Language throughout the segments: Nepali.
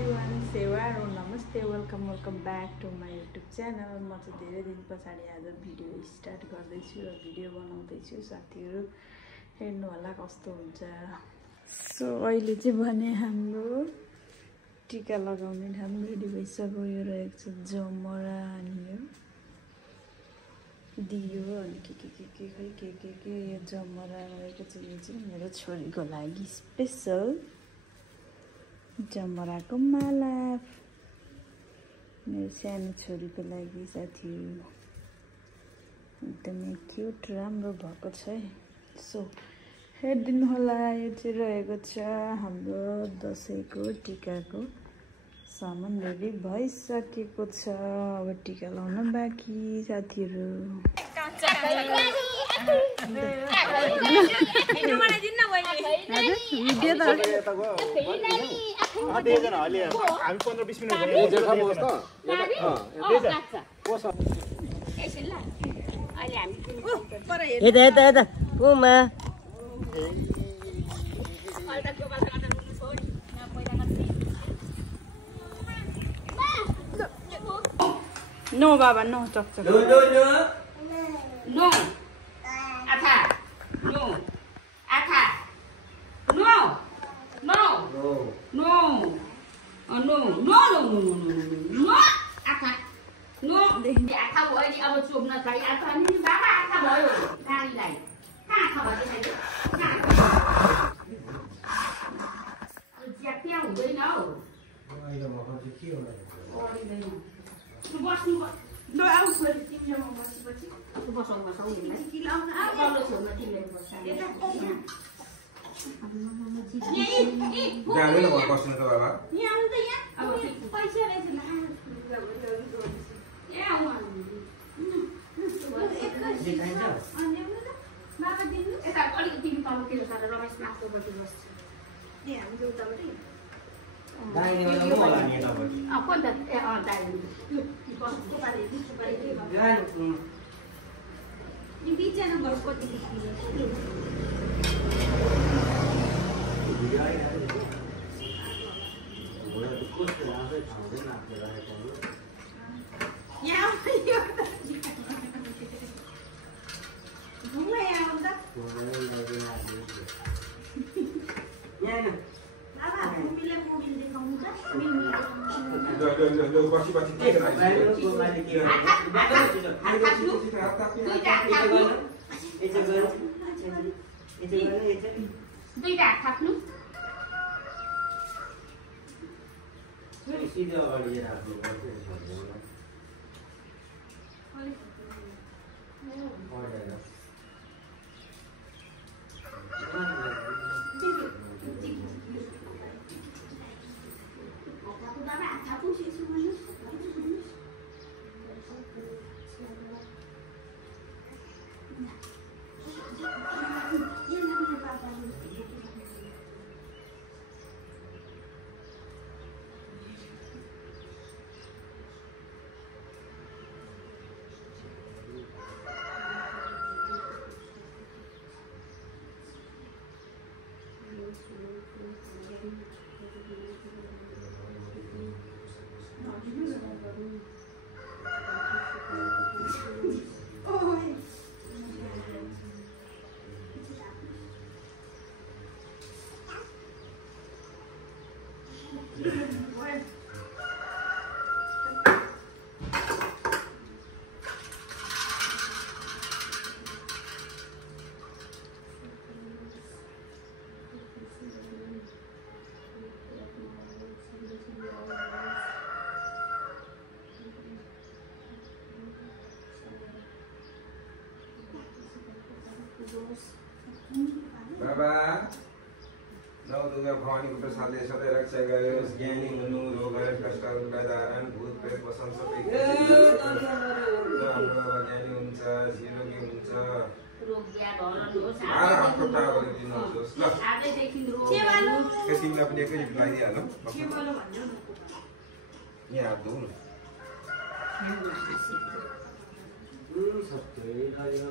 everyone, Sevar or Namaste, welcome back to my YouTube channel. म चाहिँ धेरै दिन पछाडि आज भिडियो स्टार्ट गर्दैछु र भिडियो बनाउँदैछु। साथीहरु हेर्नु होला कस्तो हुन्छ। सो अहिले चाहिँ भने हाम्रो टीका लगाउने ठाउँ रेडी भइसक्यो। यो रहेको छ जमरा अनि यो दियो अनि के यो जमरा रहेको छ। यो चाहिँ मेरो छोरीको लागि स्पेशल जमराको माला, मेरो सानो छोरीको लागि। साथीहरु एकदमै क्यूट राम्रो भएको छ है। सो हेरिदिनु होला। यो चाहिँ रहेको छ हाम्रो दसैँको टीकाको सामान रेडी भइसकेको छ। अब टीका लाउन बाँकी साथीहरु। No, Baba, no, talk. No. Ata. No. Ata. No. No. No. Oh no. No. No. Ata. No. Ata भयो नि अब चोब्न चाहिँ ata नि बाबा ata भयो नानीलाई कहाँ छ भने चाहिँ ज्याक्या हुँदैन हौ। अहिले म चाहिँ के होला ओरिदैन बस्नु ल आउ छोरी तिमीले म बसेपछि बसौ नि कि लाउन आउ छोड्न तिमीले बस्छ गाडी न बस्नु त बाबा यहाँ आउनु त यहाँ अब पैसा रहेछ ल यहाँ आउ बाबा दिनु यता अलिकति तिमी तलतिर सर रमेश माथि बस्छ ए हामी जो उताबाटै दाइने वाला म होला नि यताबाट कोन त ए दाइने बस्नु पाले दिसु पाले के गर्नु नि बिचमा बस्को कति दुईटा थाप्नु सीधे अगाडि राख्नु पर्छ बाबा नौ दुर्गा भवानीको प्रसादले सधैँ रक्षा गरोस्। ज्ञानी हुनु रोग कष्ट उदाहरण भूत प्रेत वसन सबै हाम्रो बाबा ज्ञानी हुन्छ निरोगी हुन्छ रोग ज्ञान हरनुहोस् आफ्नो प्राप्त गरिदिनुहोस् ल आजैदेखि रोग तिमीलाई पनि एकै लगाइदिहालौँ के बोल्नु भन्नु यहाँ हात धुऊ न सबै आयो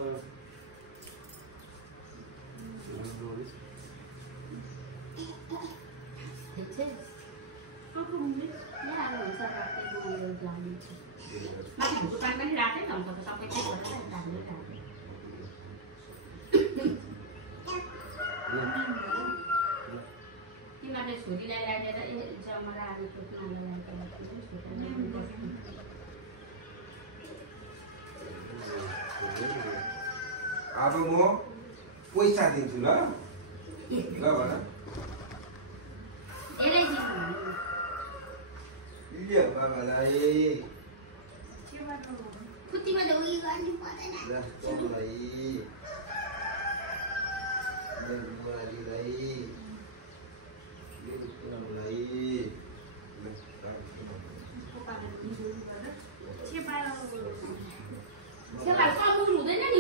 अब म पैसा दिन्छु ल भन लियो बाबालाई खुट्टीमा त उयो गर्नु पर्दैन हुँदैन नि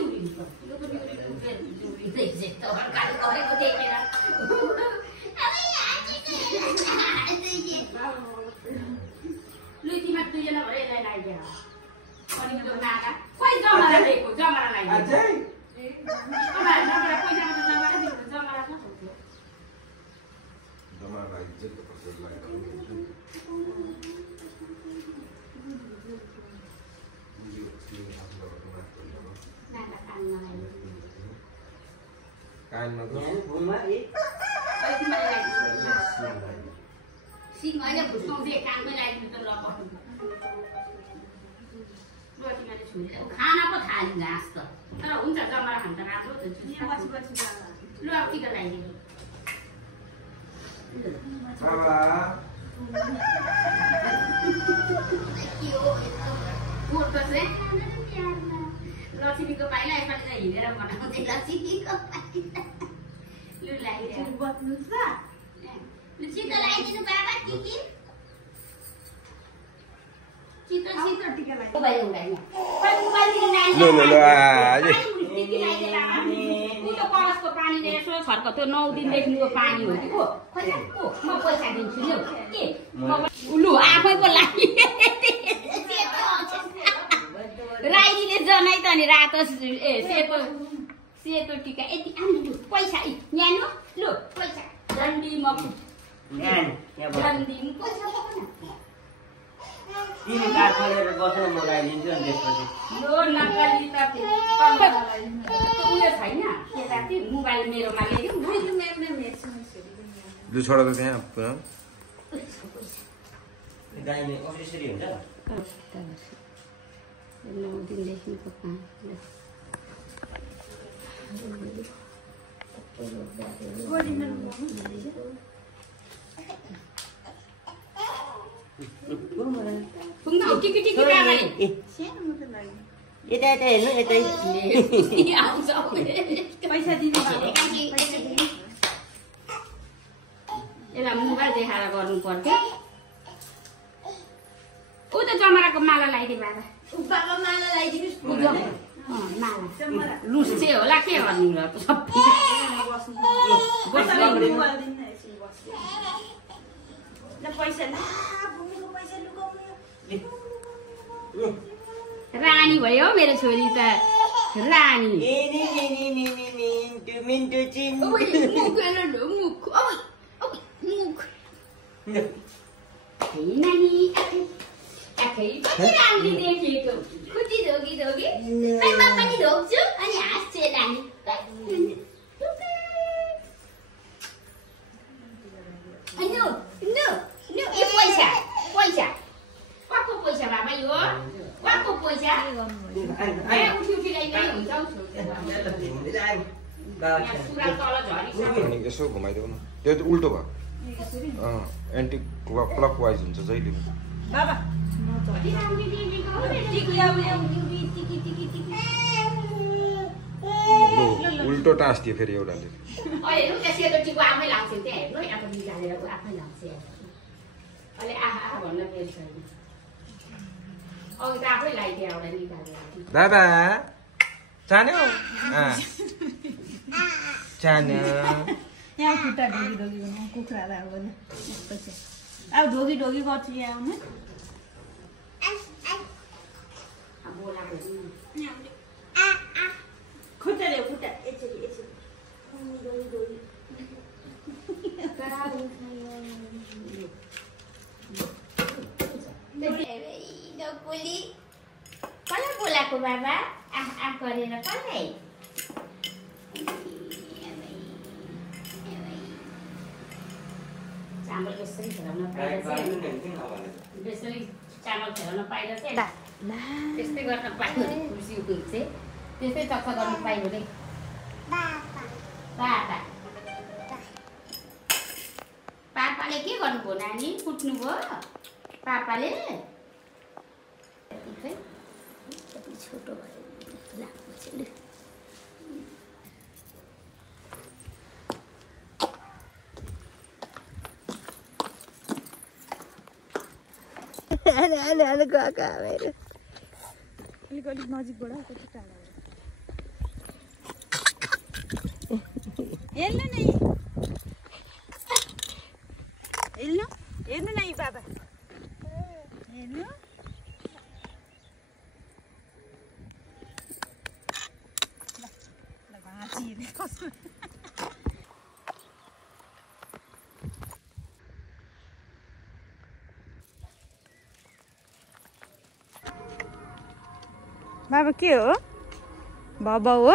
लु तिमीहरू दुईजना भएर यसलाई लगाइदिएर अनि त्यो नागा खोइ जमरा दिएको जमरा लगाइदिएको पैसा मात्र जमरा दिएको जमरा छ सिंह होइन भुस्काउँदै कानमै लगाइदिनु त तिमीहरूले छोडेर खाना पो थाल्यो घाँस त तर हुन्छ जमरा खान त राम्रो लु अब टिका लगाइदिनु लक्ष्मीको पाइला यसपालि चाहिँ हिँडेर बनाउँदै लक्ष्मीको पाइला लु लगाइदिनु बस्नुहोस् ल चित्त लगाइदिनु बाबा टिकी चित्त टिका लगाइदिनु मोबाइल कलसको पानी दिएर यसो छर्क त्यो 9 दिनदेखिको पानी हो कि म पैसा दिन्छु नि के लु आफै पो लागि राईले जनाइ त नि रातो सेतो टिका यति आउनु पैसा न्यानो लु पैसा झन्डी म झन्डी पैसा तिमी काठ खोलेर बसेर म लगाइदिन्छु अनि त्यसपछि यो नक्कली त उयो छैन के राति मोबाइल मेरोमा ल्याइदिउँ लु छोड त त्यहाँ गाईले कसरी हुन्छ 9 दिनदेखिको यता हेर्नु यतै पैसा दिनु यसलाई मोबाइल देखाएर गर्नु पर्थ्यो ऊ त जमराको माला लगाइदिनु बाबा माला लगाइदिनु लुस्चे होला के भन्नु र रानी भयो मेरो छोरी त रानी नानी आखै पनि राम्री देखेको खुट्टी धोगी म पनि धोक्छु अनि हाँस्छे नानी पैसा कको पैसा बाबा यो कको पैसा यसो घुमाइदेऊ न त्यो त उल्टो भयो एन्टी क्लक वाइज हुन्छ जहिले उल्टो टाँस्थ्यो फेरि एउटाले आफै लाग्छ त्यहाँ हेर्नु आफै निकालेर आफै लाग्छ अहिले आहा भन्न मेरो छैन अघि त आफै लगाइदियो एउटा निकालेर बाबा चान्यो चान्यो यहाँ खुट्टा ढोगी गर्नु कुखुरालाई अब ढोगी गर्छु यहाँ आउनु खुट्टा ल्याऊ खुट्टा यसरी कसलाई बोलाएको बाबा गरेर कसलाई चामल यसरी खेलाउन पाइँदा यसरी चामल खेलाउन पाइँदा चाहिँ त्यस्तै गर्न पाइयो खुसी चाहिँ त्यस्तै चक्चा गर्न पाइयो भने पापाले के गर्नुभयो नानी कुट्नुभयो पापाले छोटो भयो अलिक नजिकबाट कति टाढा हेर्नु नै हेर्नु नै बाबा हेर्नु बाबा के हो बाबा हो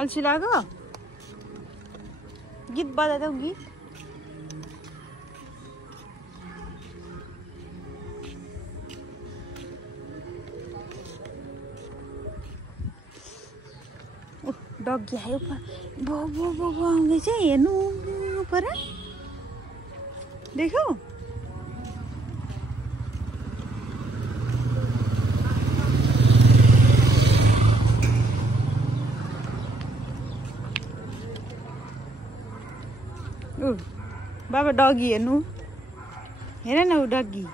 अल्छी लाग्यो गीत बजाइदेऊ गीत डगी आयो बो आउँदैछ हेर्नु पऱ्यो देखो बाबा डगी हेर्नु हेर न ऊ डगी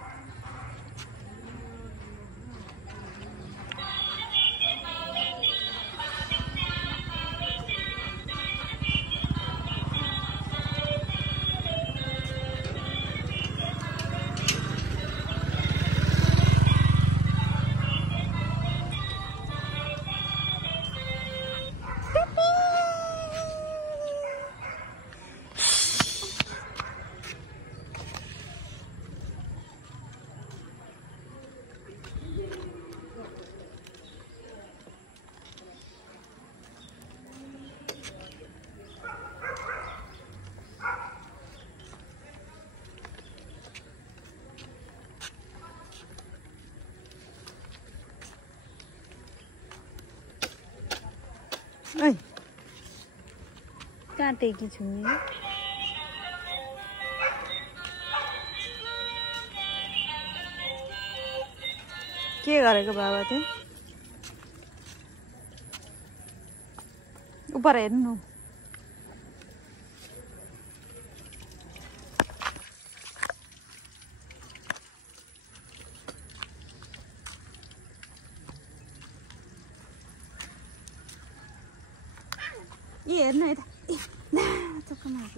काटेकी छु नि के गरेको बाबा चाहिँ उपर हेर्नु हेर्नु यता चक्क मार्छ